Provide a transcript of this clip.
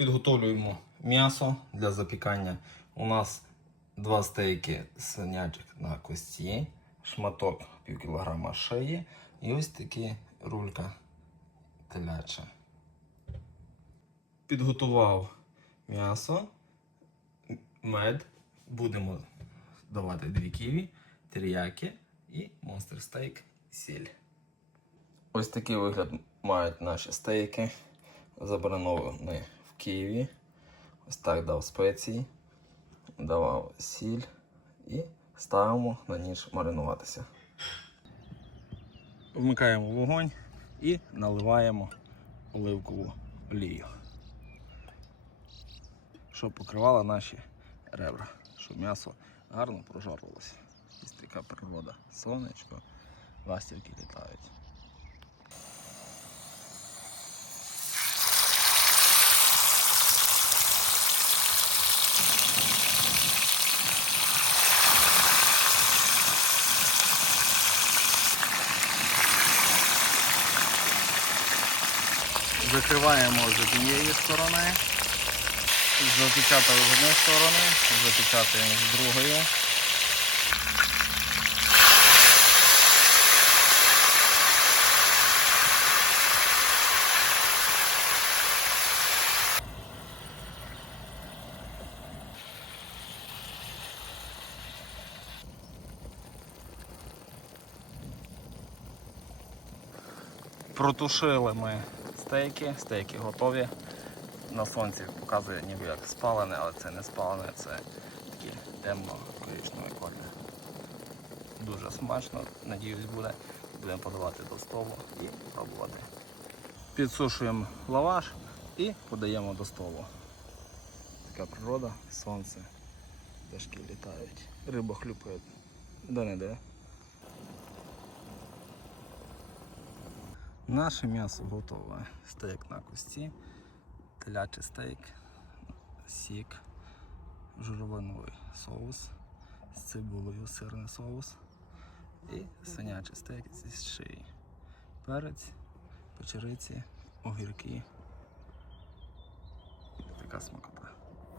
Підготовлюємо м'ясо для запікання. У нас два стейки свинячок на кості, шматок пів кілограма шиї і ось такі рулька теляча. Підготував м'ясо, мед. Будемо давати дві ківі, теріяки і монстр стейк сіль. Ось такий вигляд мають наші стейки. Забрановані Києві. Ось так дав спеції, давав сіль і ставимо на ніж маринуватися. Вмикаємо вогонь і наливаємо оливкову олію, щоб покривала наші ребра, щоб м'ясо гарно прожарувалося. Ось така природа, сонечко, ластівки літають. Закриваємо з однієї сторони, запечатали з однієї сторони, запечатаємо з другої. Протушили ми стейки, стейки готові. На сонці показує ніби як спалене, але це не спалене, це такі темно коричневі кольори. Дуже смачно, надіюсь буде. Будемо подавати до столу і пробувати. Підсушуємо лаваш і подаємо до столу. Така природа, сонце, дашки літають, риба хлюпає. Да не де. Наше м'ясо готове. Стейк на кості, телячий стейк, сік, журовиновий соус, з цибулею сирний соус і свинячий стейк зі шиї. Перець, печериці, огірки. Така смакота.